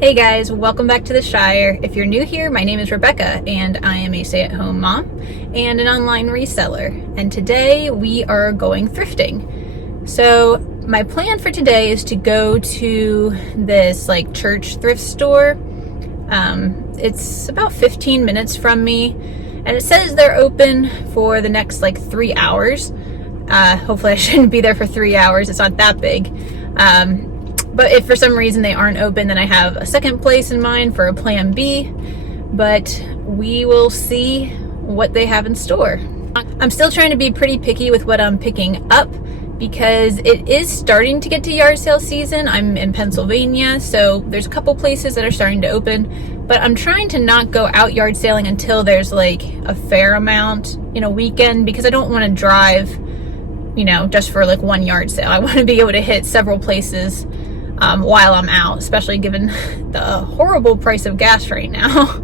Hey guys, welcome back to the Shire. If you're new here, my name is Rebecca and I am a stay-at-home mom and an online reseller. And today we are going thrifting. So my plan for today is to go to this church thrift store. It's about 15 minutes from me and it says they're open for the next 3 hours. Hopefully I shouldn't be there for 3 hours. It's not that big. But if for some reason they aren't open, then I have a second place in mind for a plan B, but we will see what they have in store. I'm still trying to be pretty picky with what I'm picking up because it is starting to get to yard sale season. I'm in Pennsylvania, so there's a couple places that are starting to open, but I'm trying to not go out yard sailing until there's a fair amount in a weekend because I don't want to drive, just for one yard sale. I want to be able to hit several places while I'm out, especially given the horrible price of gas right now.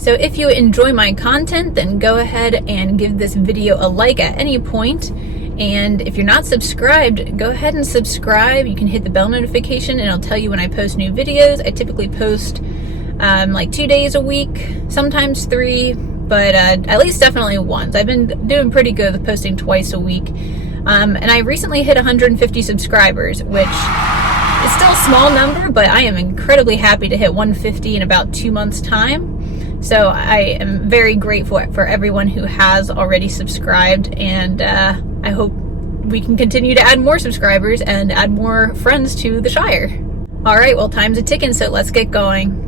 So if you enjoy my content, then go ahead and give this video a like at any point. And if you're not subscribed, go ahead and subscribe. You can hit the bell notification and it'll tell you when I post new videos. I typically post 2 days a week, sometimes 3, but at least definitely once. I've been doing pretty good with posting twice a week. And I recently hit 150 subscribers, which it's still a small number, but I am incredibly happy to hit 150 in about 2 months' time. So I am very grateful for everyone who has already subscribed, and I hope we can continue to add more subscribers and add more friends to the Shire. All right, well, time's a ticking, so let's get going.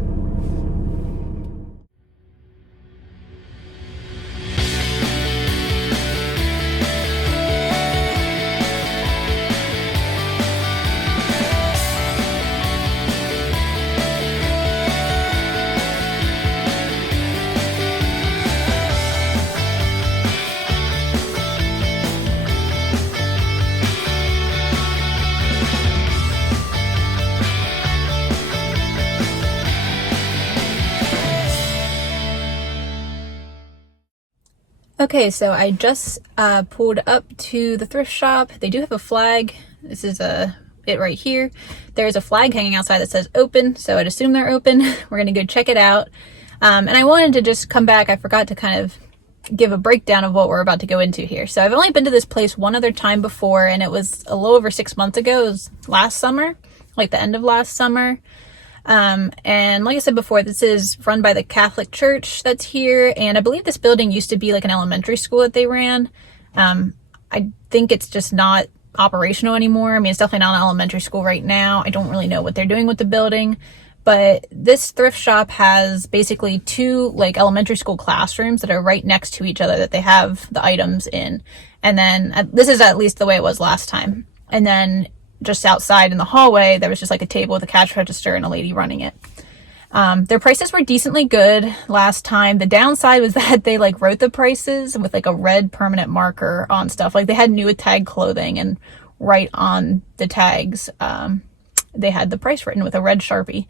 Okay, so I just pulled up to the thrift shop. They do have a flag. This is it right here. There's a flag hanging outside that says open, so I'd assume they're open. We're gonna go check it out. And I wanted to just come back. I forgot to kind of give a breakdown of what we're about to go into here. So I've only been to this place one other time before, and it was a little over 6 months ago. It was last summer, the end of last summer. And like I said before, this is run by the Catholic Church that's here, and I believe this building used to be an elementary school that they ran. I think it's just not operational anymore. I mean, it's definitely not an elementary school right now. I don't really know what they're doing with the building, but this thrift shop has basically 2 elementary school classrooms that are right next to each other that they have the items in. And then this is at least the way it was last time. And then just outside in the hallway, there was just a table with a cash register and a lady running it. Their prices were decently good last time. The downside was that they wrote the prices with a red permanent marker on stuff. They had new tag clothing, and right on the tags, they had the price written with a red Sharpie.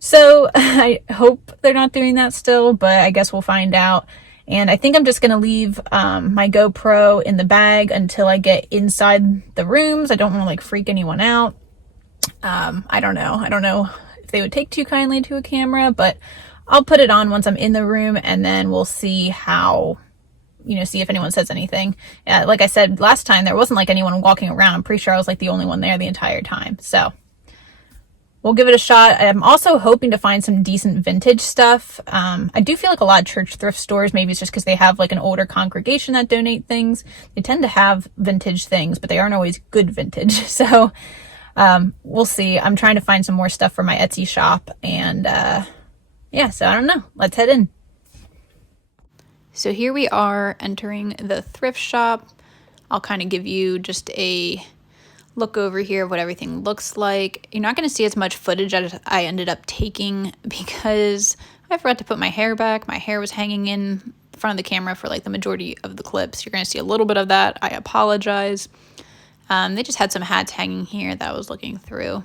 So I hope they're not doing that still, but I guess we'll find out. And I think I'm just going to leave my GoPro in the bag until I get inside the rooms. I don't want to freak anyone out. I don't know if they would take too kindly to a camera, but I'll put it on once I'm in the room, and then we'll see how, see if anyone says anything. Like I said, last time there wasn't anyone walking around. I'm pretty sure I was the only one there the entire time. So we'll give it a shot. I'm also hoping to find some decent vintage stuff. I do feel a lot of church thrift stores, maybe it's just because they have an older congregation that donate things. They tend to have vintage things, but they aren't always good vintage. So we'll see. I'm trying to find some more stuff for my Etsy shop. And yeah, so I don't know. Let's head in. So here we are entering the thrift shop. I'll kind of give you just a look over here of what everything looks like. You're not going to see as much footage as I ended up taking because I forgot to put my hair back. My hair was hanging in front of the camera for the majority of the clips. You're going to see a little bit of that. I apologize. They just had some hats hanging here that I was looking through.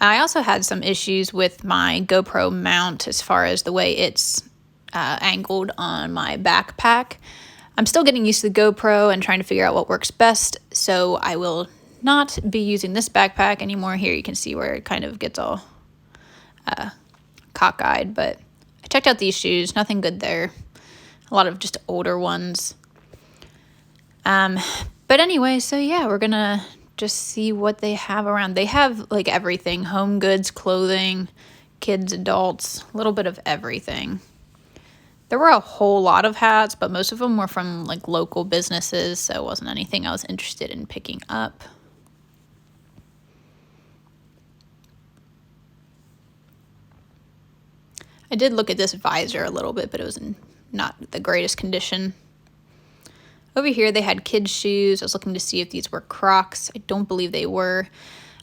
I also had some issues with my GoPro mount as far as the way it's angled on my backpack. I'm still getting used to the GoPro and trying to figure out what works best, so I will not be using this backpack anymore. Here you can see where it kind of gets all cockeyed, but I checked out these shoes. Nothing good there. A lot of just older ones. But anyway, so yeah, we're gonna just see what they have around. They have like everything: home goods, clothing, kids, adults, a little bit of everything. There were a whole lot of hats, but most of them were from like local businesses, so it wasn't anything I was interested in picking up. I did look at this visor a little bit, but it was in not the greatest condition. Over here, they had kids' shoes. I was looking to see if these were Crocs. I don't believe they were.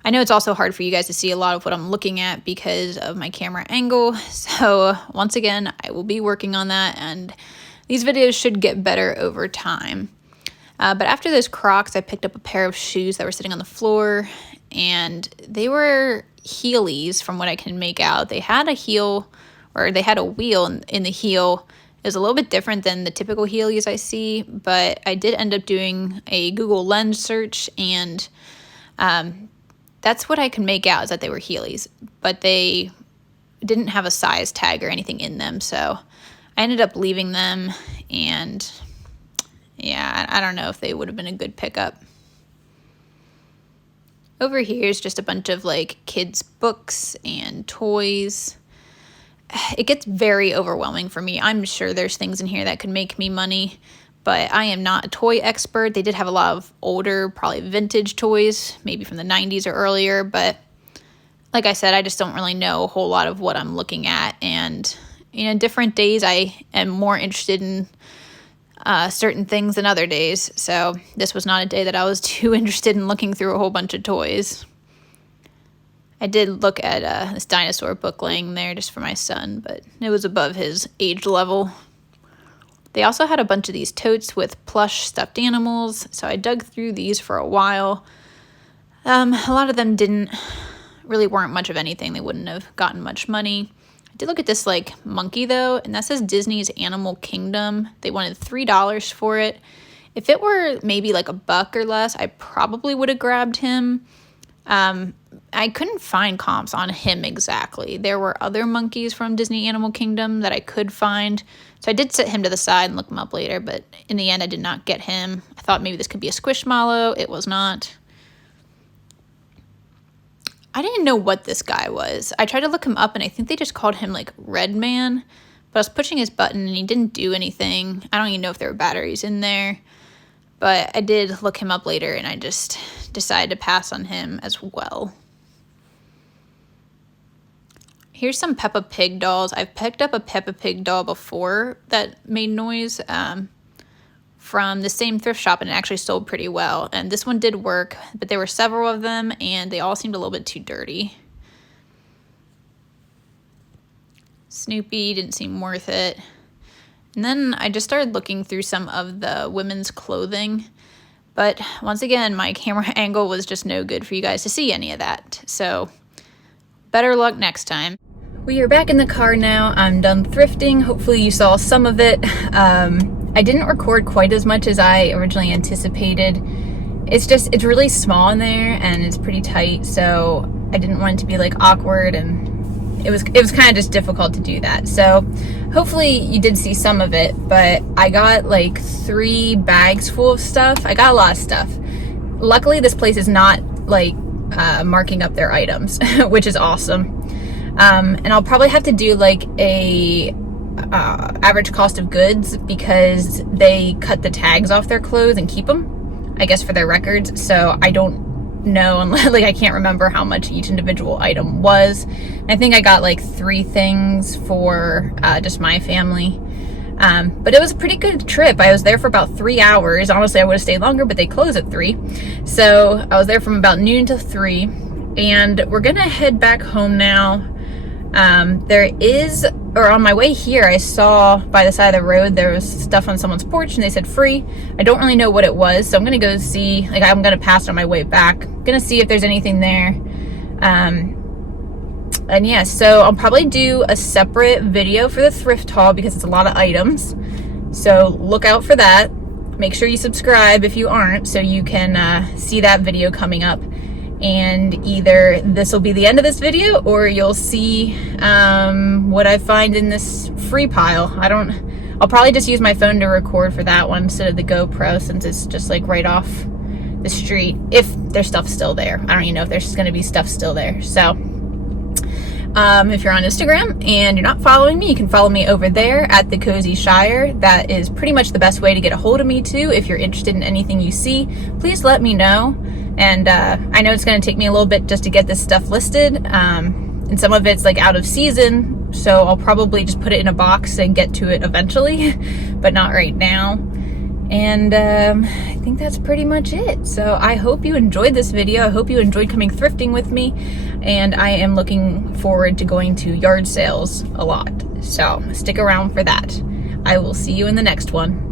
I know it's also hard for you guys to see a lot of what I'm looking at because of my camera angle. So once again, I will be working on that, and these videos should get better over time. But after those Crocs, I picked up a pair of shoes that were sitting on the floor, and they were Heelys from what I can make out. They had a heel, or they had a wheel in the heel. It was a little bit different than the typical Heelys I see, but I did end up doing a Google Lens search, and that's what I could make out, is that they were Heelys, but they didn't have a size tag or anything in them, so I ended up leaving them, and yeah, I don't know if they would have been a good pickup. Over here is just a bunch of like kids' books and toys. It gets very overwhelming for me. I'm sure there's things in here that could make me money, but I am not a toy expert. They did have a lot of older, probably vintage toys, maybe from the 90s or earlier, but like I said, I just don't really know a whole lot of what I'm looking at, and different days I am more interested in certain things than other days, so this was not a day that I was too interested in looking through a whole bunch of toys. I did look at this dinosaur book laying there just for my son, but it was above his age level. They also had a bunch of these totes with plush stuffed animals, so I dug through these for a while. A lot of them weren't much of anything. They wouldn't have gotten much money. I did look at this like monkey though, and that says Disney's Animal Kingdom. They wanted $3 for it. If it were maybe like $1 or less, I probably would have grabbed him. I couldn't find comps on him exactly. There were other monkeys from Disney Animal Kingdom that I could find, so I did set him to the side and look him up later, but in the end I did not get him. I thought maybe this could be a Squishmallow. It was not. I didn't know what this guy was. I tried to look him up, and I think they just called him like Red Man, but I was pushing his button and he didn't do anything. I don't even know if there were batteries in there, but I did look him up later, and I just decided to pass on him as well. Here's some Peppa Pig dolls. I've picked up a Peppa Pig doll before that made noise from the same thrift shop, and it actually sold pretty well. And this one did work, but there were several of them, and they all seemed a little bit too dirty. Snoopy didn't seem worth it. And then I just started looking through some of the women's clothing, but once again, my camera angle was just no good for you guys to see any of that. So better luck next time. We are back in the car now. I'm done thrifting. Hopefully you saw some of it. I didn't record quite as much as I originally anticipated. It's really small in there, and it's pretty tight, so I didn't want it to be like awkward, and it was kind of just difficult to do that. So hopefully you did see some of it, but I got like 3 bags full of stuff. I got a lot of stuff. Luckily this place is not like marking up their items, which is awesome. And I'll probably have to do like a average cost of goods, because they cut the tags off their clothes and keep them, I guess, for their records. So I don't know, unless, like, I can't remember how much each individual item was. I think I got like 3 things for just my family. But it was a pretty good trip. I was there for about 3 hours. Honestly, I would have stayed longer, but they close at 3. So I was there from about noon to 3, and we're gonna head back home now. On my way here, I saw by the side of the road, there was stuff on someone's porch, and they said free. I don't really know what it was, so I'm gonna go see, like, I'm gonna pass it on my way back. Gonna see if there's anything there. And yeah, so I'll probably do a separate video for the thrift haul because it's a lot of items. So look out for that. Make sure you subscribe if you aren't, so you can see that video coming up. and either this will be the end of this video or you'll see what I find in this free pile. I'll probably just use my phone to record for that one instead of the GoPro, since it's just like right off the street, if there's stuff still there. I don't even know if there's going to be stuff still there. So if you're on Instagram and you're not following me, you can follow me over there at TheCozyShire. That is pretty much the best way to get a hold of me too. If you're interested in anything you see, please let me know. And I know it's going to take me a little bit just to get this stuff listed, and some of it's like out of season, so I'll probably just put it in a box and get to it eventually, but not right now. And I think that's pretty much it. So I hope you enjoyed this video. I hope you enjoyed coming thrifting with me, and I am looking forward to going to yard sales a lot, so stick around for that. I will see you in the next one.